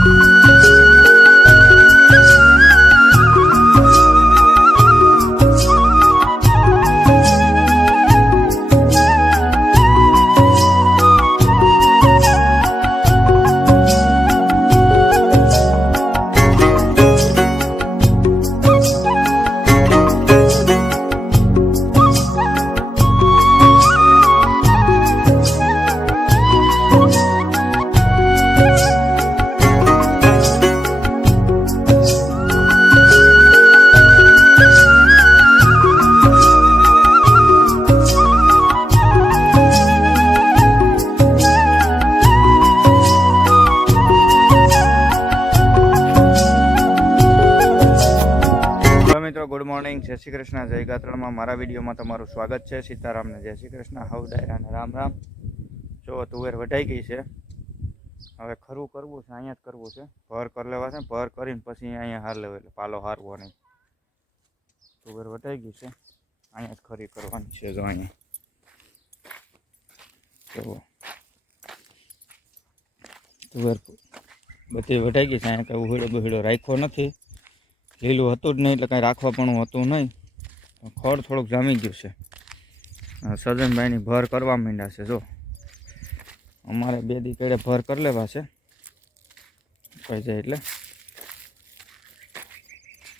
Hello morning, જય શ્રી કૃષ્ણ, જય ગાત્રણમાં મારા વિડીયોમાં તમારું સ્વાગત છે. સીતારામને જય શ્રી કૃષ્ણ, હવ ડાયરાને રામ રામ. જો, તુવેર વઢાઈ ગઈ છે. હવે ખરું કરવું છે, અહીંયા જ કરવું છે. ભર કરી લેવા છે, ભર કરીને પછી અહીંયા હાર લેવું, એટલે પાલો હારવો નહીં. તુવેર વઢાઈ ગઈ છે, અહીંયા જ ખરી કરવાની છે, જો અહીંયા. જુઓ તુવેર બધી વઢાઈ ગઈ છે, અહીંયા કંઈ ઉહીડો બહીડો રાખ્યો નથી. લીલું હતું જ નહીં, એટલે કાંઈ રાખવા પણ હતું નહીં. ખડ થોડુંક જામી ગયું છે. સજનભાઈની ભર કરવા માંડ્યા છે, જો. અમારે બે દી કેડે ભર કરી લેવા છે. કહી જાય એટલે.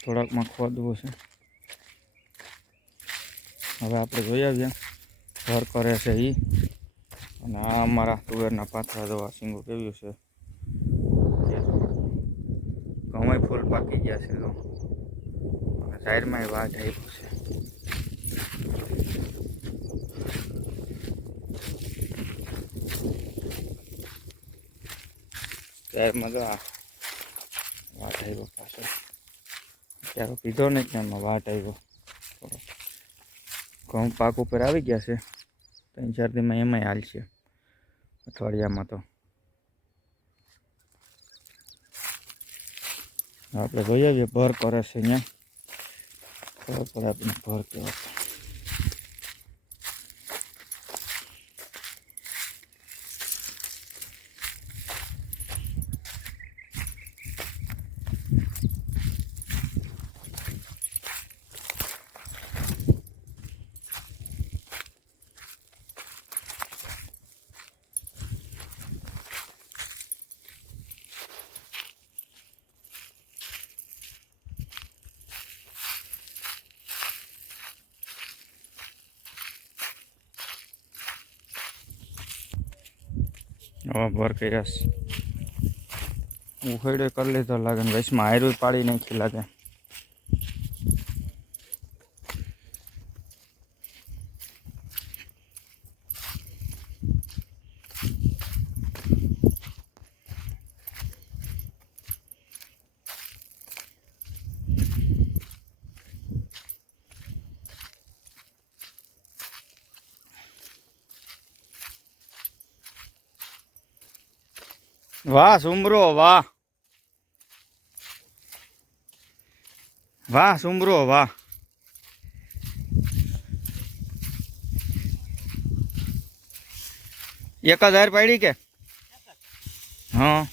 થોડાકમાં ખોદવું છે. હવે આપણે જોઈ આવ્યા ભર કરે છે એ અને આ અમારા તુવેરના પાથરા જોવા સિંગો કેવ્યું છે ઘઉં ફૂલ પાકી ગયા છે તો અને એ વાટ આવ્યો છે. સાઈડમાં તો વાટ આવ્યો પાછો. ત્યારે પીધો ને એમાં વાટ આવ્યો ઘઉં પાક ઉપર આવી ગયા છે. ત્રણ ચાર દીમાં એમાંય હાલ છે અઠવાડિયામાં તો. આપણે જોઈ આવીએ ભર કરે છે અહીંયા ખબર પડે આપણને ભર કેવો હવે ભર કર્યા છે ઉખેડે કરી લીધો લાગે ને વચમાં હાયરું પાડી નાખી લાગે. વાહ, સુમરો, વાહ. વાહ, સુમરો, વાહ. એક જ હાર પાડી કે? હા.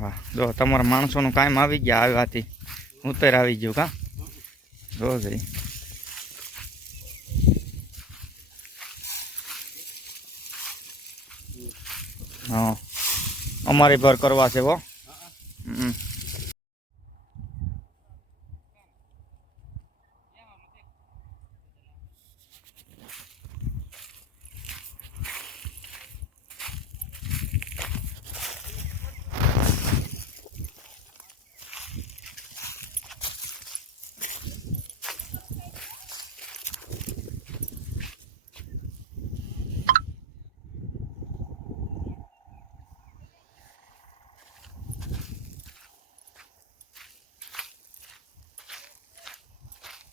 વાહ, જો, તમારા માણસોનું કાયમ આવી ગયા આવ્યાથી ઉતર આવી ગયું, કા? જો જઈ હા. અમારી ભર કરવા છે હો.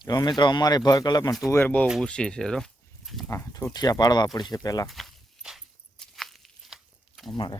જો મિત્રો, અમારે ભર કલર પણ તુવેર બહુ ઊંચી છે તો હા, ઠૂઠિયા પાડવા પડશે પહેલાં. અમારે.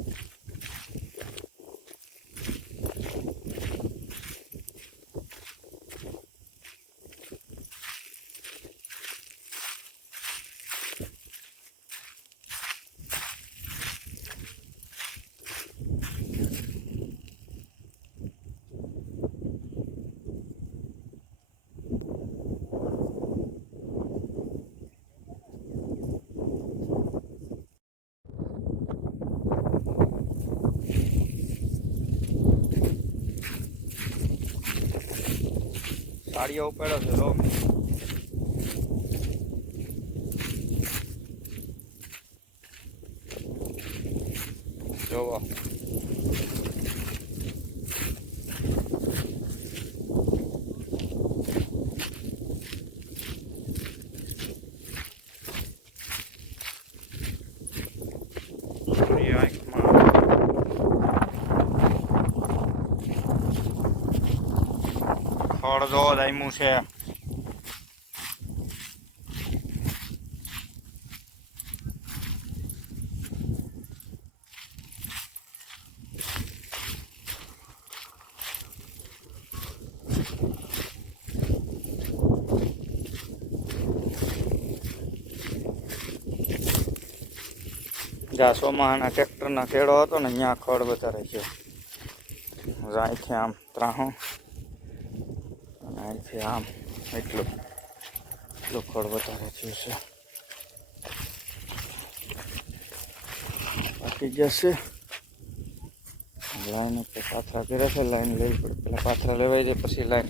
સાડીઓ ઉપાડ્યો છે લો. જોવો એ આંખમાં જો દાયમું છે. સોમાના ટ્રેક્ટરના કેળો હતો ને અહીંયા ખડ વધારે છે. અહીંથી આમ ત્રાહો. અહીંથી આમ એટલું એટલું ખડ વધારે થયું છે બાકી જશે લાઈન પાથરા કર્યા છે, લાઈન લેવી પડે. પેલા પાથરા લેવાઈ જાય, પછી લાઈન.